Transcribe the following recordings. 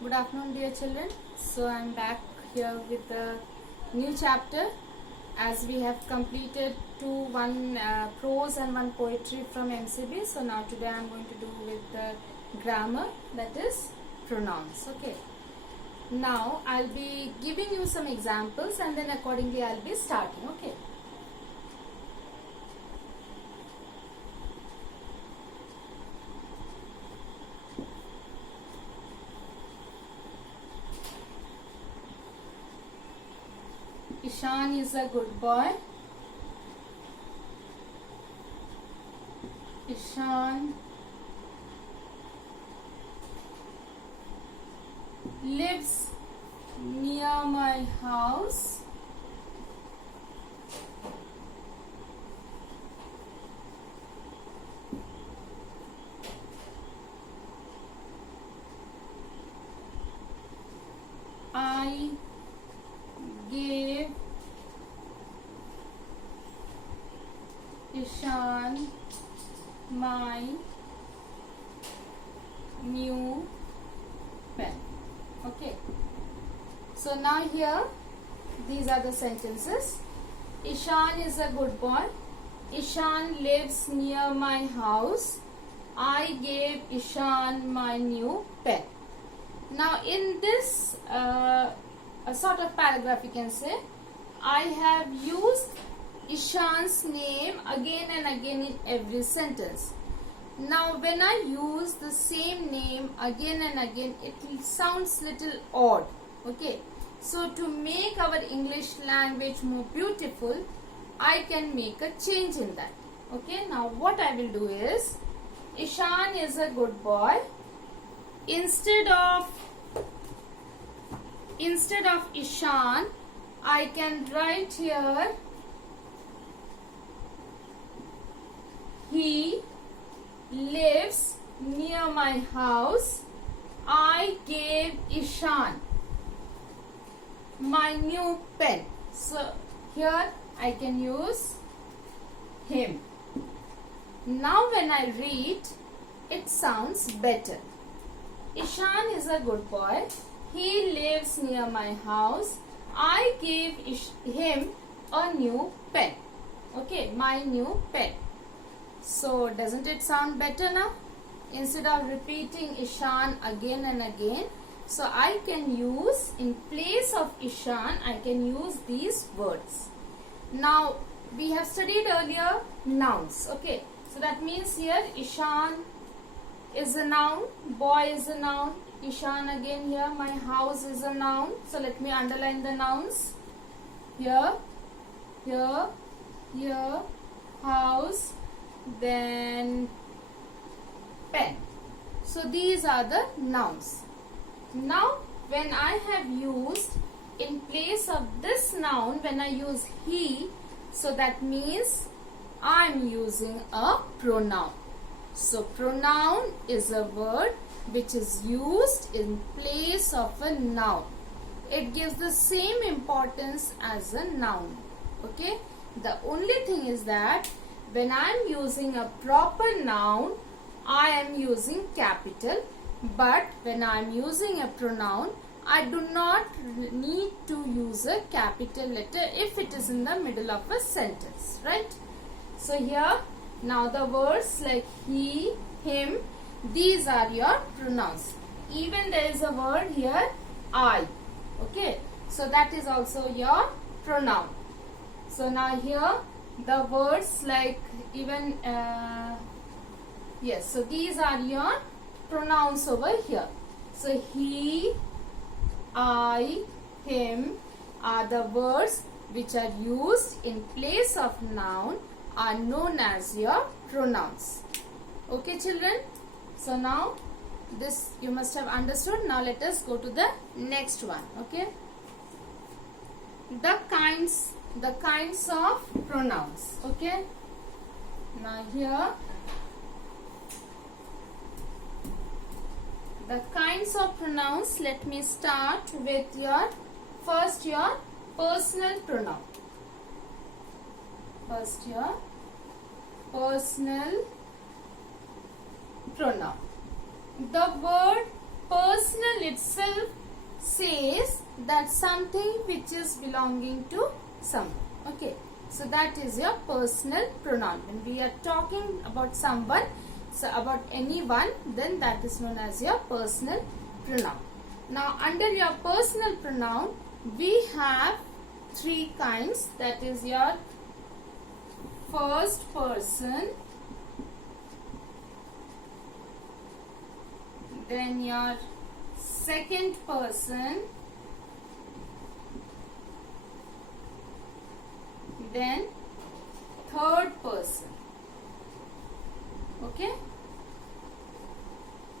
Good afternoon, dear children. So I'm back here with a new chapter as we have completed one prose and one poetry from MCB. So now today I'm going to do with the grammar, that is pronouns. Okay. Now I'll be giving you some examples and then accordingly I'll be starting. Okay. Ishan is a good boy. Ishan lives near my house. I gave Ishan my new pen. Okay. So now here these are the sentences. Ishan is a good boy. Ishan lives near my house. I gave Ishan my new pen. Now in this a sort of paragraph you can say, I have used Ishan's name again and again in every sentence. Now when I use the same name again and again, it sounds little odd. Okay. So to make our English language more beautiful, I can make a change in that. Okay. Now what I will do is, Ishan is a good boy. Instead of Ishan, I can write here, he lives near my house. I gave Ishan my new pen. So here I can use him. Now when I read, it sounds better. Ishan is a good boy. He lives near my house. I gave him a new pen. Okay, my new pen. So doesn't it sound better now? Instead of repeating Ishan again and again, so I can use, in place of Ishan, I can use these words. Now we have studied earlier nouns. Okay, so that means here Ishan is a noun, boy is a noun, Ishan again here, my house is a noun. So let me underline the nouns. Here, house, then pen. So these are the nouns. Now when I have used, in place of this noun, when I use he, so that means I am using a pronoun. So pronoun is a word which is used in place of a noun. It gives the same importance as a noun. Okay. The only thing is that when I am using a proper noun, I am using capital. But when I am using a pronoun, I do not need to use a capital letter if it is in the middle of a sentence. Right? So here, now the words like he, him, these are your pronouns. Even there is a word here, I. Okay. So that is also your pronoun. So now here the words like even, yes, so these are your pronouns over here. So he, I, him are the words which are used in place of noun, are known as your pronouns. Okay children, so now this you must have understood. Now let us go to the next one. Okay, the kinds of pronouns. Okay, now here the kinds of pronouns. Let me start with your personal pronoun. First your personal pronoun. The word personal itself that something which is belonging to someone. Okay, so that is your personal pronoun. When we are talking about someone, so about anyone, then that is known as your personal pronoun. Now under your personal pronoun, we have three kinds. That is your first person, then your second person, then third person. Okay.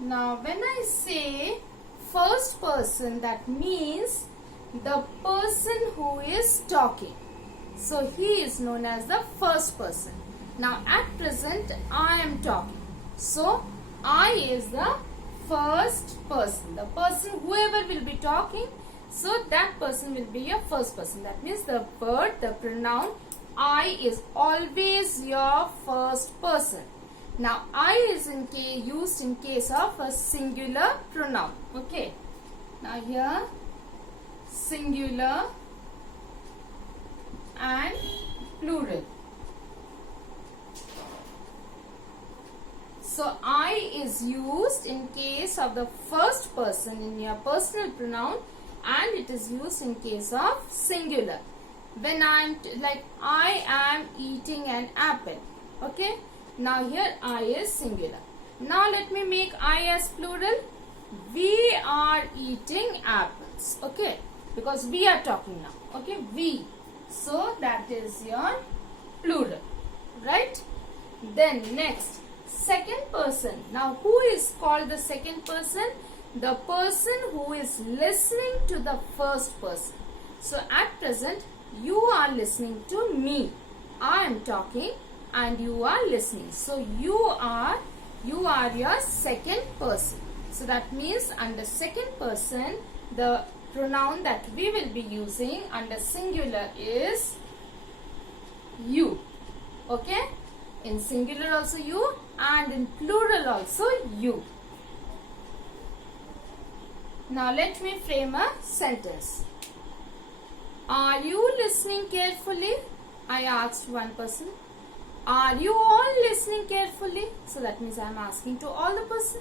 Now when I say first person, that means the person who is talking. So he is known as the first person. Now at present I am talking. So I is the first person. The person, whoever will be talking, so that person will be your first person. That means the word, the pronoun I is always your first person. Now I is used in case of a singular pronoun. Okay. Now here singular and plural. So I is used in case of the first person in your personal pronoun, and it is used in case of singular. When I am like I am eating an apple. Okay. Now here I is singular. Now let me make I as plural. We are eating apples. Okay. Because we are talking now. Okay. We. So that is your plural. Right. Then next, second person. Now who is called the second person? The person who is listening to the first person. So at present you are listening to me. I am talking and you are listening. So you are your second person. So that means under second person, the pronoun that we will be using under singular is you. Okay. In singular also you, and in plural also you. Now let me frame a sentence. Are you listening carefully? I asked one person. Are you all listening carefully? So that means I am asking to all the person.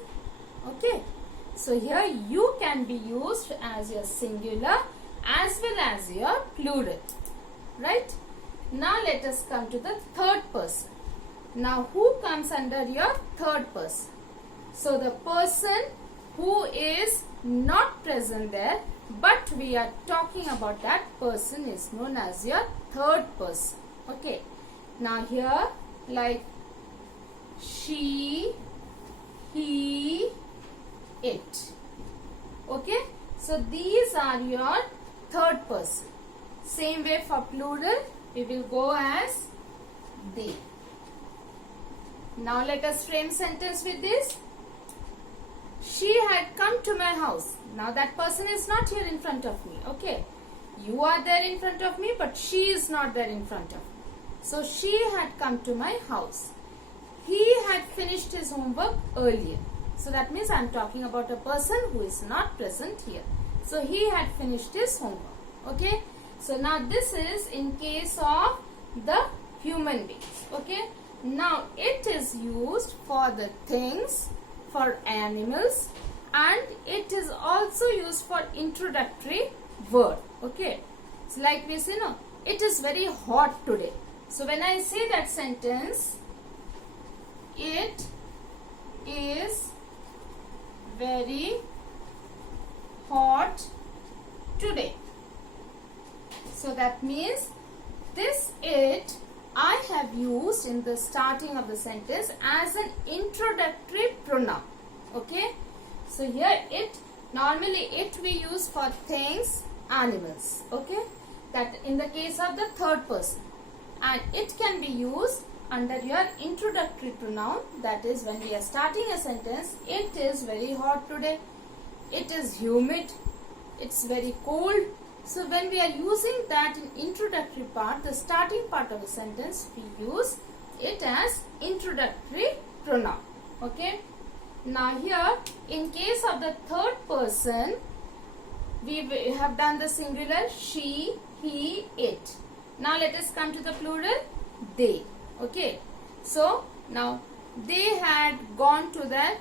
Okay. So here you can be used as your singular as well as your plural. Right? Now let us come to the third person. Now who comes under your third person? So the person who is not present there, but we are talking about that person is known as your third person. Okay. Now here like she, he, it. Okay. So these are your third person. Same way for plural, we will go as they. Now let us frame sentence with this. She had come to my house. Now that person is not here in front of me. Okay. You are there in front of me, but she is not there in front of me. So she had come to my house. He had finished his homework earlier. So that means I am talking about a person who is not present here. So he had finished his homework. Okay. So now this is in case of the human beings. Okay. Now it is used for the things, for animals, and it is also used for introductory word. Okay. So like we say, no, it is very hot today. So when I say that sentence, it is very hot today. So that means this it I have used in the starting of the sentence as an introductory pronoun. Okay. So here it, normally it we use for things, animals. Okay. That in the case of the third person. And it can be used under your introductory pronoun. That is when we are starting a sentence, it is very hot today. It is humid. It's very cold. So when we are using that in introductory part, the starting part of the sentence, we use it as introductory pronoun. Okay. Now here, in case of the third person, have done the singular she, he, it. Now let us come to the plural they. Okay. So now they had gone to their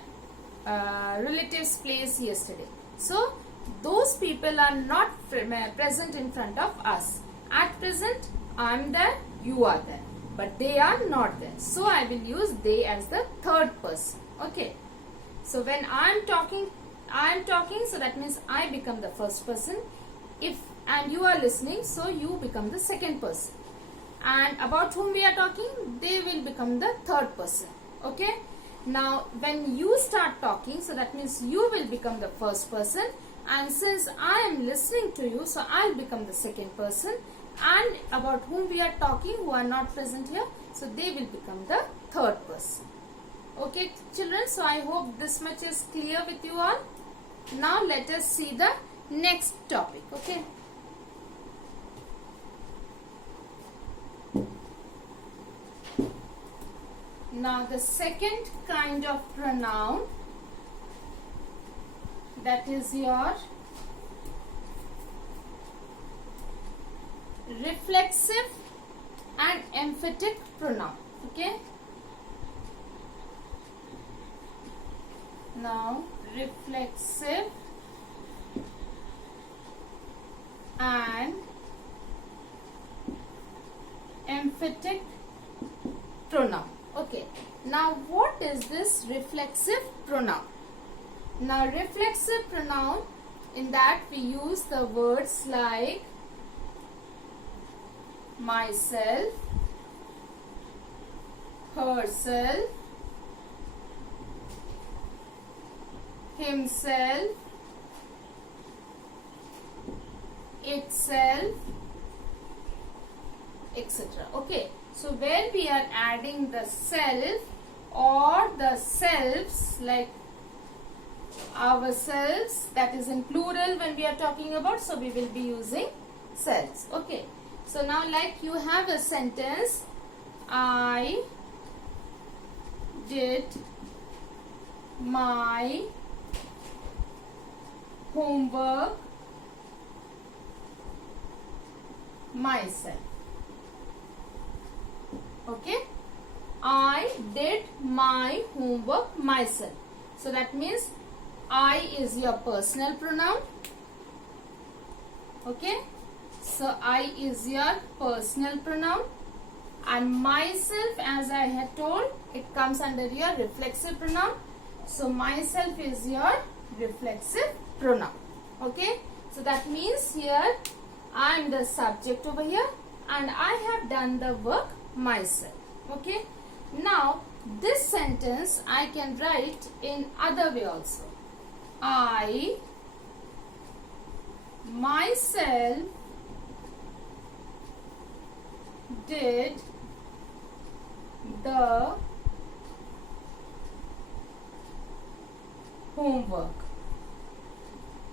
relative's place yesterday. So those people are not present in front of us. At present I am there, you are there, but they are not there. So I will use they as the third person. Okay. So when I am talking, so that means I become the first person. And you are listening, so you become the second person. And about whom we are talking, they will become the third person. Okay. Now when you start talking, so that means you will become the first person. And since I am listening to you, so I will become the second person. And about whom we are talking, who are not present here, so they will become the third person. Okay children, so I hope this much is clear with you all. Now let us see the next topic. Okay. Now the second kind of pronoun, that is your reflexive and emphatic pronoun. Okay. Now reflexive and emphatic pronoun. Okay. Now what is this reflexive pronoun? Now reflexive pronoun, in that we use the words like myself, herself, himself, itself, etc. Okay. So where we are adding the self or the selves, like ourselves, that is in plural when we are talking about, so we will be using selves. Okay. So now like you have a sentence, I did my homework myself. Okay. I did my homework myself. So that means I is your personal pronoun. Okay. So I is your personal pronoun, and myself, as I had told, it comes under your reflexive pronoun. So myself is your reflexive pronoun. Okay. So that means here I am the subject over here and I have done the work myself. Okay. Now this sentence I can write in other way also. I myself did the homework.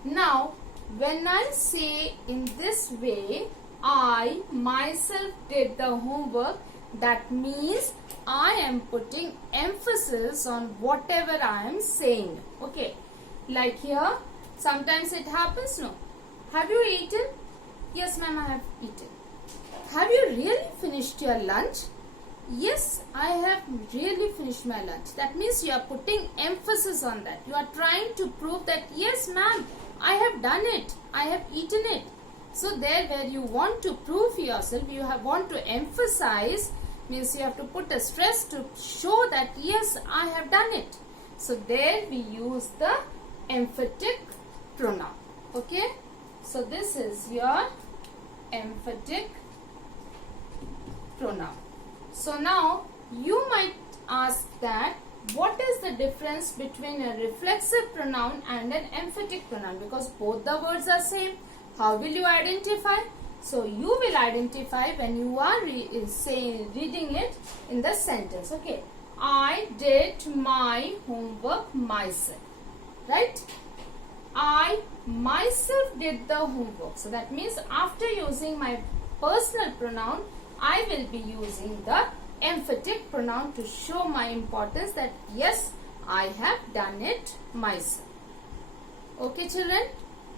Now when I say in this way, I myself did the homework, that means I am putting emphasis on whatever I am saying. Okay. Like here, sometimes it happens, no. Have you eaten? Yes, ma'am, I have eaten. Have you really finished your lunch? Yes, I have really finished my lunch. That means you are putting emphasis on that. You are trying to prove that, yes, ma'am, I have done it. I have eaten it. So there where you want to prove yourself, you want to emphasize, means you have to put a stress to show that, yes, I have done it. So there we use the emphatic pronoun. Okay. So this is your emphatic pronoun. So now you might ask that what is the difference between a reflexive pronoun and an emphatic pronoun, because both the words are same. How will you identify? So you will identify when you are reading it in the sentence. Okay. I did my homework myself. Right? I myself did the homework. So that means after using my personal pronoun, I will be using the emphatic pronoun to show my importance that yes, I have done it myself. Okay children?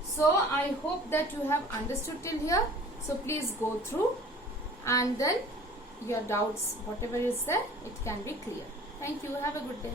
So I hope that you have understood till here. So please go through, and then your doubts, whatever is there, it can be clear. Thank you. Have a good day.